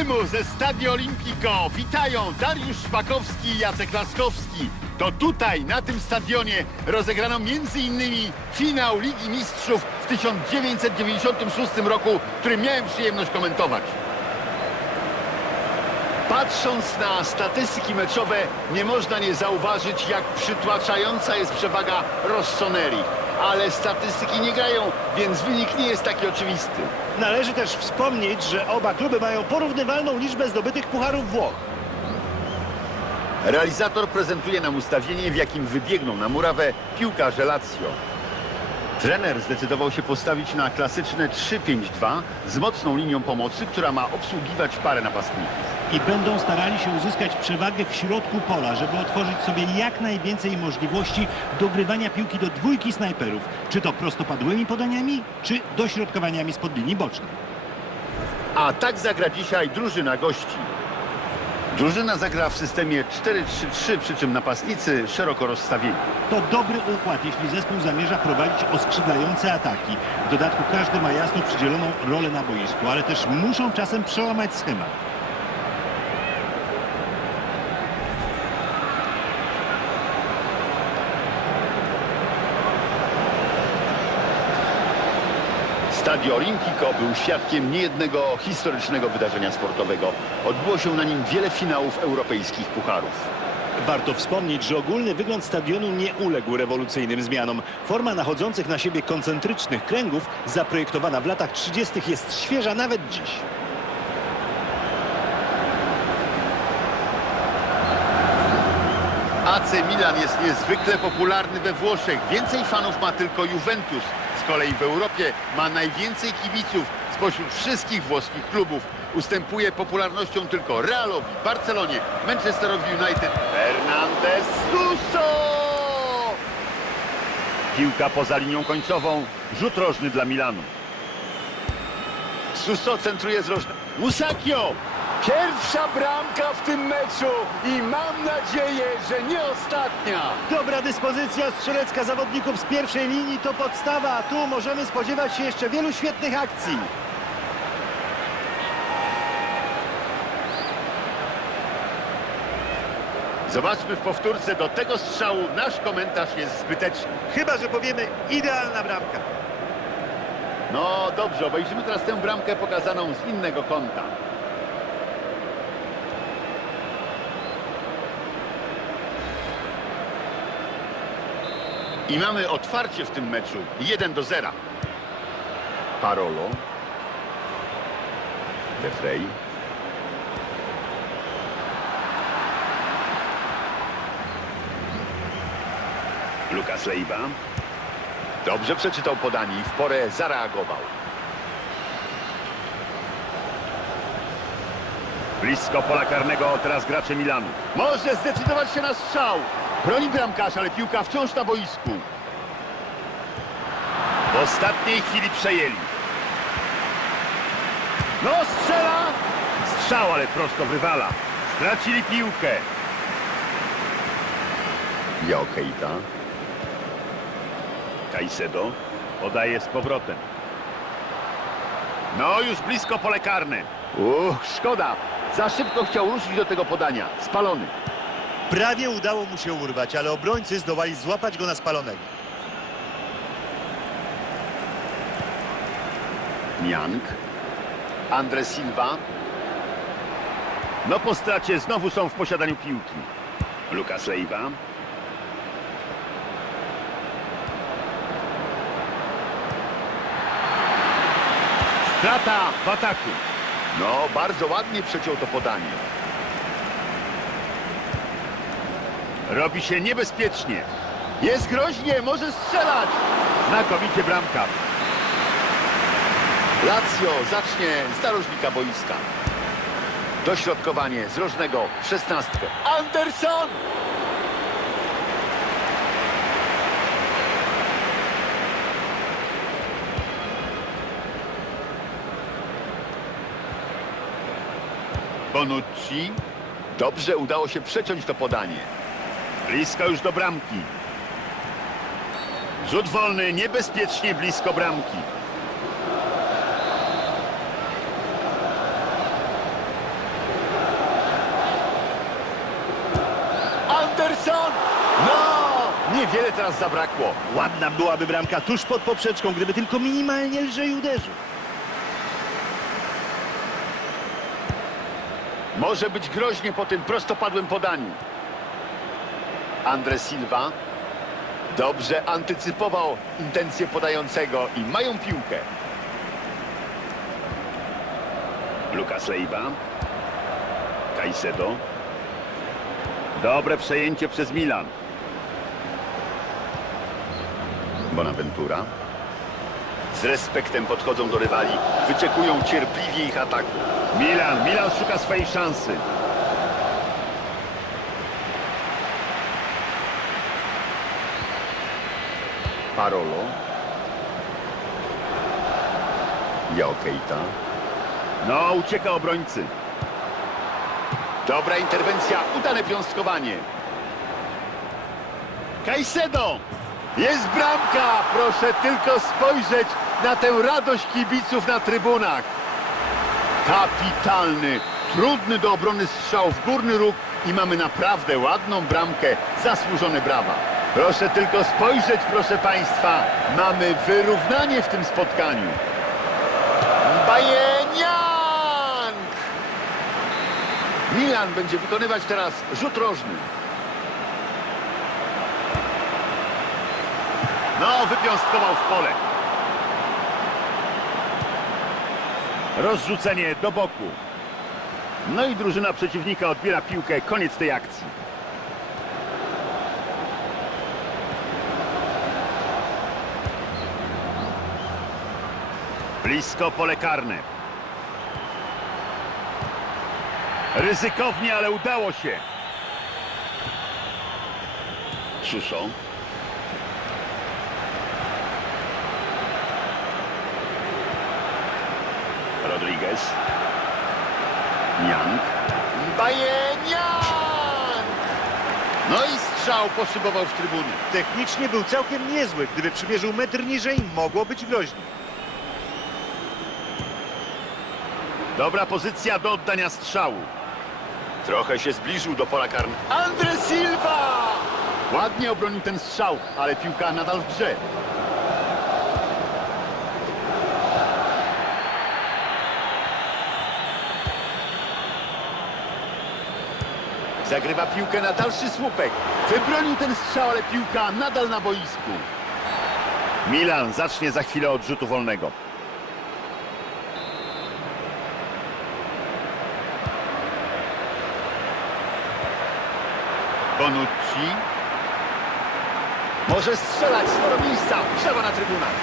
Rzymu ze Stadio Olimpico witają Dariusz Szpakowski i Jacek Laskowski. To tutaj, na tym stadionie, rozegrano m.in. finał Ligi Mistrzów w 1996 roku, który miałem przyjemność komentować. Patrząc na statystyki meczowe, nie można nie zauważyć, jak przytłaczająca jest przewaga Rossoneri. Ale statystyki nie grają, więc wynik nie jest taki oczywisty. Należy też wspomnieć, że oba kluby mają porównywalną liczbę zdobytych pucharów Włoch. Realizator prezentuje nam ustawienie, w jakim wybiegną na murawę piłkarze Lazio. Trener zdecydował się postawić na klasyczne 3-5-2 z mocną linią pomocy, która ma obsługiwać parę napastników. I będą starali się uzyskać przewagę w środku pola, żeby otworzyć sobie jak najwięcej możliwości dogrywania piłki do dwójki snajperów. Czy to prostopadłymi podaniami, czy dośrodkowaniami spod linii bocznej. A tak zagra dzisiaj drużyna gości. Drużyna zagra w systemie 4-3-3, przy czym napastnicy szeroko rozstawieni. To dobry układ, jeśli zespół zamierza prowadzić oskrzydlające ataki. W dodatku każdy ma jasno przydzieloną rolę na boisku, ale też muszą czasem przełamać schemat. Stadio Olimpico był świadkiem niejednego historycznego wydarzenia sportowego. Odbyło się na nim wiele finałów europejskich pucharów. Warto wspomnieć, że ogólny wygląd stadionu nie uległ rewolucyjnym zmianom. Forma nachodzących na siebie koncentrycznych kręgów, zaprojektowana w latach 30. jest świeża nawet dziś. AC Milan jest niezwykle popularny we Włoszech. Więcej fanów ma tylko Juventus. Z kolei w Europie ma najwięcej kibiców spośród wszystkich włoskich klubów. Ustępuje popularnością tylko Realowi, Barcelonie, Manchesterowi United. Fernandez Suso! Piłka poza linią końcową. Rzut rożny dla Milanu. Suso centruje z rożna. Musakio! Pierwsza bramka w tym meczu i mam nadzieję, że nie ostatnia. Dobra dyspozycja strzelecka zawodników z pierwszej linii to podstawa, a tu możemy spodziewać się jeszcze wielu świetnych akcji. Zobaczmy w powtórce, do tego strzału nasz komentarz jest zbyteczny. Chyba, że powiemy idealna bramka. No dobrze, obejrzymy teraz tę bramkę pokazaną z innego kąta. I mamy otwarcie w tym meczu. 1 do 0. Parolo. Defrey. Lukas Leiva. Dobrze przeczytał podanie i w porę zareagował. Blisko pola karnego teraz gracze Milanu. Może zdecydować się na strzał. Broni bramkarz, ale piłka wciąż na boisku. W ostatniej chwili przejęli. No strzela! Strzał, ale prosto w rywala. Stracili piłkę. Jao Keita. Caicedo podaje z powrotem. No, już blisko pole karne. Uch, szkoda. Za szybko chciał ruszyć do tego podania. Spalony. Prawie udało mu się urwać, ale obrońcy zdołali złapać go na spalonego. Niang. Andre Silva. No po stracie znowu są w posiadaniu piłki. Lukas Leiva. Strata w ataku. No, bardzo ładnie przeciął to podanie. Robi się niebezpiecznie. Jest groźnie, może strzelać. Znakomicie bramka. Lazio zacznie z narożnika boiska. Dośrodkowanie z rożnego w szesnastkę. Anderson! Bonucci. Dobrze udało się przeciąć to podanie. Blisko już do bramki. Rzut wolny niebezpiecznie blisko bramki. Anderson! No! Niewiele teraz zabrakło. Ładna byłaby bramka tuż pod poprzeczką, gdyby tylko minimalnie lżej uderzył. Może być groźnie po tym prostopadłym podaniu. Andre Silva dobrze antycypował intencje podającego i mają piłkę. Lucas Leiva. Caicedo. Dobre przejęcie przez Milan. Bonaventura. Z respektem podchodzą do rywali, wyczekują cierpliwie ich ataku. Milan, Milan szuka swojej szansy. Parolo. Jao Keita. No, ucieka obrońcy. Dobra interwencja, udane piąstkowanie. Caicedo! Jest bramka! Proszę tylko spojrzeć na tę radość kibiców na trybunach. Kapitalny, trudny do obrony strzał w górny róg i mamy naprawdę ładną bramkę. Zasłużone brawa. Proszę tylko spojrzeć, proszę Państwa. Mamy wyrównanie w tym spotkaniu. Bajenian! Milan będzie wykonywać teraz rzut rożny. No, wypiąstkował w pole. Rozrzucenie do boku. No i drużyna przeciwnika odbiera piłkę. Koniec tej akcji. Blisko pole karne. Ryzykownie, ale udało się. Suszą. Rodriguez. Young. Bajenian! No i strzał poszybował w trybuny. Technicznie był całkiem niezły. Gdyby przymierzył metr niżej, mogło być groźnie. Dobra pozycja do oddania strzału. Trochę się zbliżył do pola karnego. Andre Silva! Ładnie obronił ten strzał, ale piłka nadal w grze. Zagrywa piłkę na dalszy słupek. Wybronił ten strzał, ale piłka nadal na boisku. Milan zacznie za chwilę od rzutu wolnego. Bonucci. Może strzelać, sporo miejsca. Przerwa na trybunach.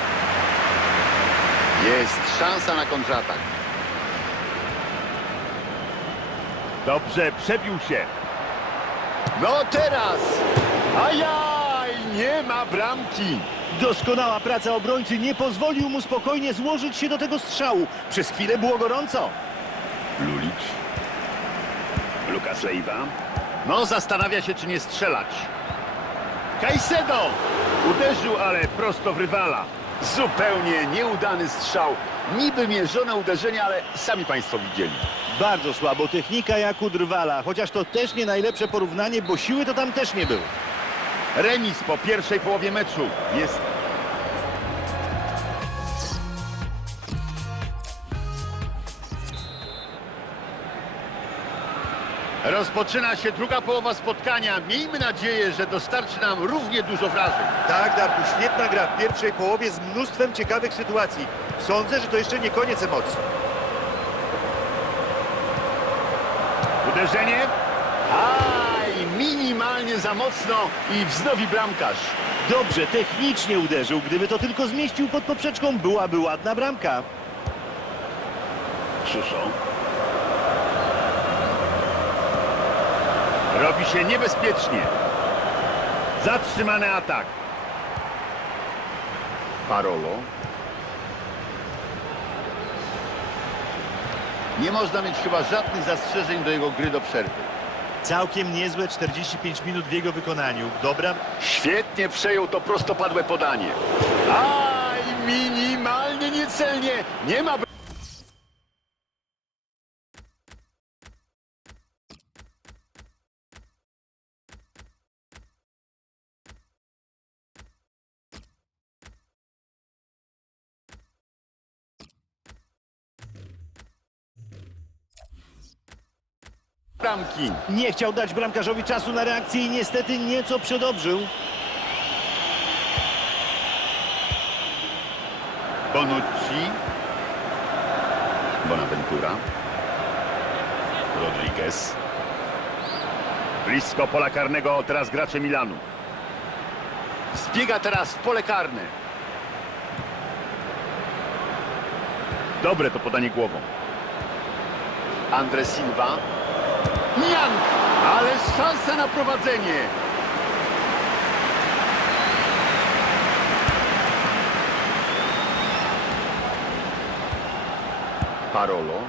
Jest szansa na kontratak. Dobrze, przebił się. No teraz! Ajaj, nie ma bramki. Doskonała praca obrońcy nie pozwolił mu spokojnie złożyć się do tego strzału. Przez chwilę było gorąco. Lulic. Lucas Leiva. No, zastanawia się, czy nie strzelać. Caicedo! Uderzył, ale prosto w rywala. Zupełnie nieudany strzał. Niby mierzone uderzenie, ale sami Państwo widzieli. Bardzo słabo technika jak u Drwala, chociaż to też nie najlepsze porównanie, bo siły to tam też nie było. Remis po pierwszej połowie meczu jest Rozpoczyna się druga połowa spotkania. Miejmy nadzieję, że dostarczy nam równie dużo wrażeń. Tak, Darku, świetna gra w pierwszej połowie z mnóstwem ciekawych sytuacji. Sądzę, że to jeszcze nie koniec emocji. Uderzenie. Aj, minimalnie za mocno i wznowi bramkarz. Dobrze, technicznie uderzył. Gdyby to tylko zmieścił pod poprzeczką, byłaby ładna bramka. Suszą. Robi się niebezpiecznie. Zatrzymany atak. Parolo. Nie można mieć chyba żadnych zastrzeżeń do jego gry do przerwy. Całkiem niezłe 45 minut w jego wykonaniu. Dobra Świetnie przejął to prostopadłe podanie. Aj, minimalnie niecelnie. Nie ma bramki. Nie chciał dać bramkarzowi czasu na reakcję i niestety nieco przedobrzył. Bonucci. Bonaventura. Rodriguez. Blisko pola karnego teraz gracze Milanu. Zbiega teraz w pole karne. Dobre to podanie głową. Andre Silva. Niank! Ale szansa na prowadzenie. Parolo.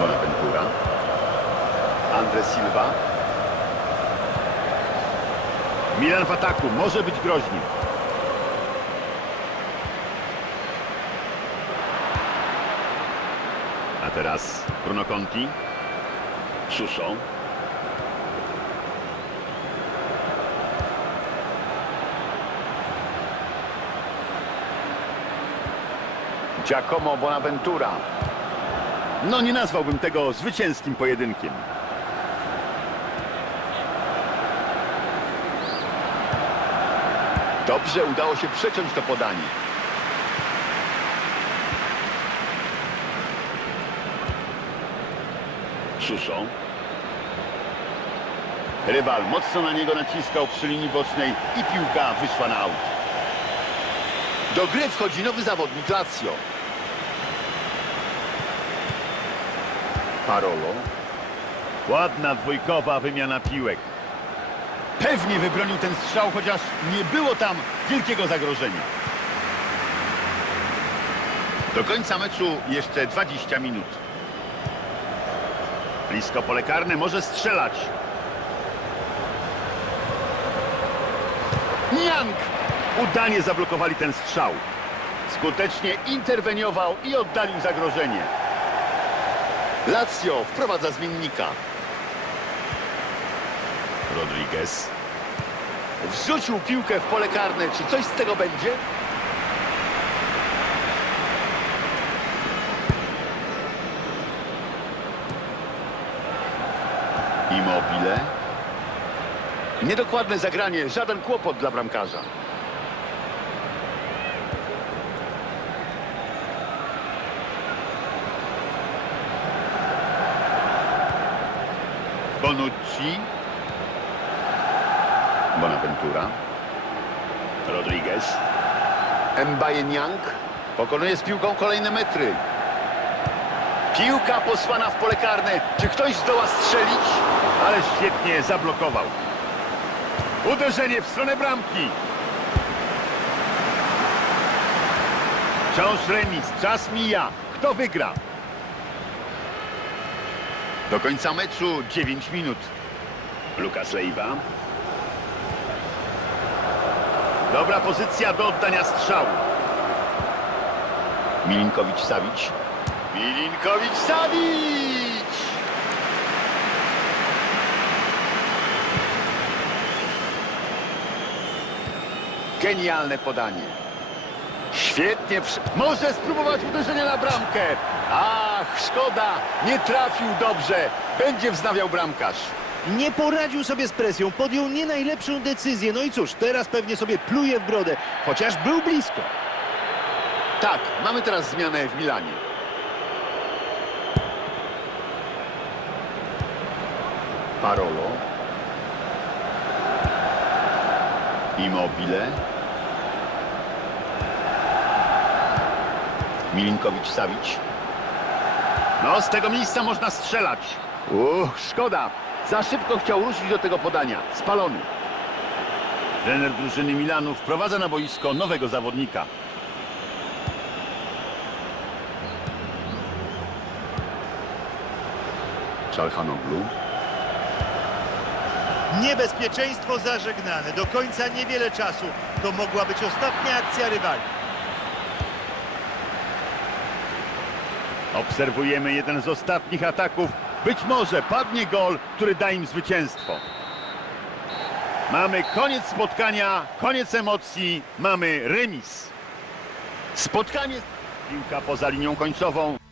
Bonaventura. Andre Silva. Milan w ataku. Może być groźnie. A teraz Bruno Conti. Szuszą. Giacomo Bonaventura. No nie nazwałbym tego zwycięskim pojedynkiem. Dobrze udało się przeciąć to podanie. Szuszą. Rywal mocno na niego naciskał przy linii bocznej i piłka wyszła na aut. Do gry wchodzi nowy zawodnik Lazio. Parolo. Ładna dwójkowa wymiana piłek. Pewnie wybronił ten strzał, chociaż nie było tam wielkiego zagrożenia. Do końca meczu jeszcze 20 minut. Blisko pole karne może strzelać. Niank! Udanie zablokowali ten strzał. Skutecznie interweniował i oddalił zagrożenie. Lazio wprowadza zmiennika. Rodriguez. Wrzucił piłkę w pole karne. Czy coś z tego będzie? Immobile. Niedokładne zagranie, żaden kłopot dla bramkarza. Bonucci. Bonaventura. Rodriguez. Mbaye Niang pokonuje z piłką kolejne metry. Piłka posłana w pole karne. Czy ktoś zdoła strzelić? Ale świetnie zablokował. Uderzenie w stronę bramki. Wciąż remis. Czas mija. Kto wygra? Do końca meczu 9 minut. Lukas Leiva. Dobra pozycja do oddania strzału. Milinkowicz-Savic. Milinkowicz-Savic! Genialne podanie. Świetnie. Przy... Może spróbować uderzenia na bramkę. Ach, szkoda. Nie trafił dobrze. Będzie wznawiał bramkarz. Nie poradził sobie z presją, podjął nie najlepszą decyzję. No i cóż, teraz pewnie sobie pluje w brodę, chociaż był blisko. Tak, mamy teraz zmianę w Milanie. Parolo. Immobile. Milinkowicz-Savic. No, z tego miejsca można strzelać. Uch, szkoda. Za szybko chciał ruszyć do tego podania. Spalony. Trener drużyny Milanu wprowadza na boisko nowego zawodnika. Czalhanoglu. Niebezpieczeństwo zażegnane. Do końca niewiele czasu. To mogła być ostatnia akcja rywali. Obserwujemy jeden z ostatnich ataków Być może padnie gol, który da im zwycięstwo. Mamy koniec spotkania, koniec emocji, mamy remis. Spotkanie, piłka poza linią końcową.